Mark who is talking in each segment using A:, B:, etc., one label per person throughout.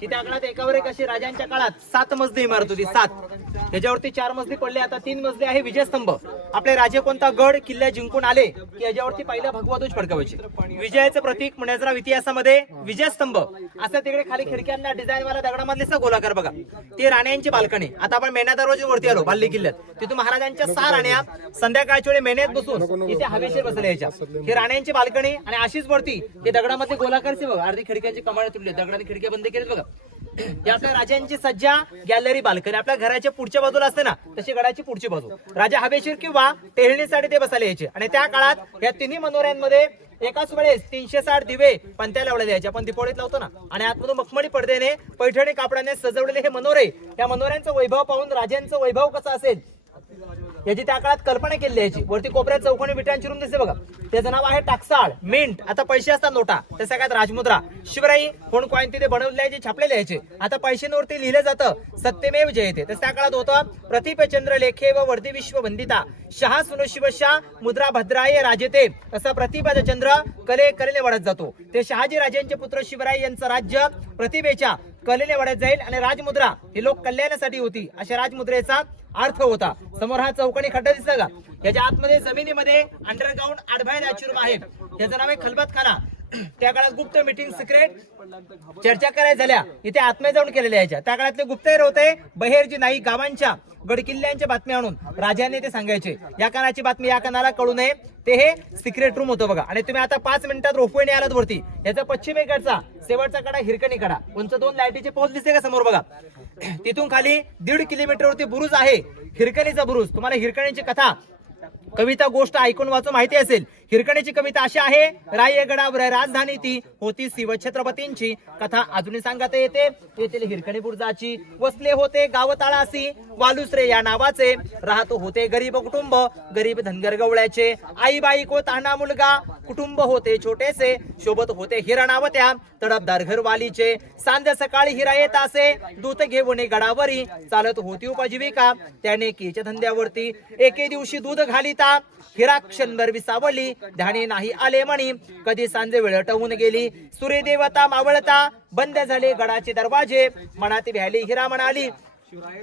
A: की त्या काळात एकावर एक अशी राजांच्या काळात सात मजली इमारत होती सात. त्याच्यावरती चार मजली पडले आता तीन मजली आहे विजयस्तंभ. आपले राजे कोणता गड किल्ला जिंकून आले की याच्यावरती पहिला भगवा ध्वज फडकावायचे? विजयाचं प्रतीक पुण्याचा इतिहासामध्ये विजयस्तंभ. असं तिकडे खाली खिडक्यांना डिझाईन वाला दगडामधले गोलाकार बघा. ते राण्यांची बाल्कनी आता आपण मेना दरवाजे वरती आलो बाल्ली किल्ल्यात. तिथून महाराजांच्या सहा राण्या संध्याकाळच्या वेळी मेहनत बसून इथे हवेशीर बसल्या याच्या हे राण्यांची बालकणी आणि अशीच वरती हे दगडामध्ये गोलाकारचे बघा. अर्धी खिडक्यांची कमाळ तुटली. दगडाने खिडक्या बंद केली बघा. हे आपल्या राजांची सज्जा गॅलरी बाल्कनी. आपल्या घराच्या पुढच्या बाजूला असते ना तशी गडाची पुढची बाजू. राजा हवेशीर किंवा टेहळणीसाठी ते बसायला यायचे. आणि त्या काळात या तिन्ही मनोऱ्यांमध्ये एकाच वेळेस तीनशे साठ दिवे पंत्या लावल्या द्यायचे आपण दिपोळीत लावतो ना आणि आतमधून मखमली पडद्याने पैठणी कापडाने सजवलेले हे मनोरे या मनोऱ्यांचं वैभव पाहून राजांचं वैभव कसं असेल याची त्या काळात कल्पना केली याची वरती कोपऱ्यात चौकोनी विटांची रूम दिसते बघा. त्याचं नाव आहे टाकसाळ. मिंट. आता पैसे असतात नोटा. त्या सगळ्यात राजमुद्रा. शिवराई कोण कॉईन तिथे बनवले याचे छापलेले याचे आता पैशांवरती लिहिलं जातं. सत्यमेव जयते तसं त्या काळात होतं प्रतिपचंद्र लेखे व वर्दी विश्व बंदिता शहा सुनो शिवशा मुद्रा भद्राय राजते. असा प्रतिभा चंद्र कले कलेने वाढत जातो. ते शहाजी राजेंचे पुत्र शिवराय यांचं राज्य प्रतिभेच्या कलेने वाढत जाईल आणि राजमुद्रा ही लोक कल्याणासाठी होती. अशा राजमुद्रेचा अर्थ होता. समोर हा चौकणी खड्डा दिसला का? याच्या आतमध्ये जमिनीमध्ये अंडरग्राऊंड आडभाय रूम आहे त्याचं नाव आहे खलबत खाना त्या काळात गुप्त मिटिंग सिक्रेट चर्चा करायच्या झाल्या. इथे आत्म्या जाऊन केलेल्या याच्या त्या काळातले गुप्तहेर होते बहेरजी नाही गावांच्या गडकिल्ल्यांच्या बातम्या आणून. राजाने ते सांगायचे. या कानाची बातमी या कानाला कळू नये. ते हे सिक्रेट रूम होतं बघा. आणि तुम्ही आता पाच मिनिटात रोपवेने आलात वरती. याचा पश्चिमेकडचा शेवटचा कडा हिरकणी कडा उंच दोन लाईटीचे पोहोच दिसते का समोर बघा? तिथून खाली दीड किलोमीटर वरती बुरुज आहे. हिरकणीचा बुरुज. तुम्हाला हिरकणीची कथा कविता गोष्ट ऐकून वाचून माहिती असेल. हिरकणीची कविता अशी आहे रायगडावर राजधानी ती होती शिव छत्रपतींची. कथा अजूनही सांगता येते. येथील हिरकणी बुर्जाची वसले होते गाव तळासी वालुसरे या नावाचे. राहतो होते गरीब कुटुंब गरीब धनगर गवळ्याचे. आई बाई को ताना मुलगा कुटुंब होते छोटेसे. शोभत होते हिरणावत्या तडपदार घरवालीचे. सांज सकाळी हिरा येत असे दूत घेऊन गडावरी. चालत होती उपजीविका त्याने केच्या धंद्यावरती. एके दिवशी दूध घालीत हिरा क्षणभर विसावली. ध्याने नाही आले म्हणी. कधी सांजे वेळटवून गेली. सूर्यदेवता मावळता. बंद झाले गडाचे दरवाजे. मनात भ्याली हिरा म्हणाली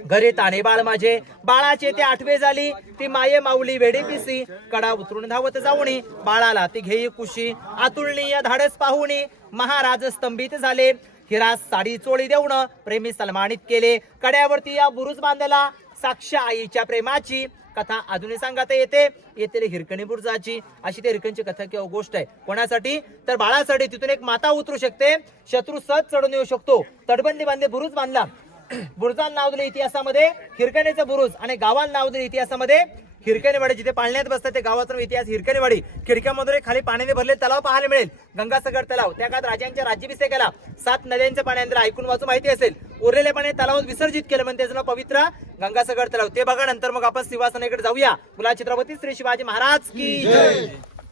A: घरी ताणे बाळ माझे. बाळाचे ते आठवे झाली. ती माये माऊली वेडी पिसी. कडा उतरून धावत जाऊनी. बाळाला ती घेई कुशी. आतुळनीय धाडस पाहुणी महाराज स्तंभित झाले. हिरा साडी चोळी देऊन प्रेमी सन्मानित केले. कड्यावरती या बुरुज बांधला. साक्ष आईच्या प्रेमाची. कथा अजूनही सांगता येते. येते हिरकणी बुरुजाची अशी ते हिरकणची कथा किंवा गोष्ट आहे. कोणासाठी? तर बाळासाठी तिथून एक माता उतरू शकते. शत्रू सहज चढून येऊ शकतो. तटबंदी बांधले बुरुज बांधला. बुरुजाला नाव दिले इतिहासामध्ये. हिरकणीचा बुरुज आणि गावाला नाव दिले इतिहासामध्ये. हिरकणीवाडी जिथे पाळण्यात बसतात ते गावाचा इतिहास हिरकणीवाडी. खिडक्यामधून खाली पाण्याने भरले तलाव पाहायला मिळेल. गंगासागर तलाव. त्या काळात राजांच्या राज्याभिषेकाला सात नद्यांच्या पाण्यात ऐकून वाचून माहिती असेल. उरलेले पाणी तलावात विसर्जित केलं. म्हणजे त्याचं नाव पवित्र गंगासागर तलाव. ते बघा नंतर मग आपण सिंहासनाकडे जाऊया. मुला छत्रपती श्री शिवाजी महाराज की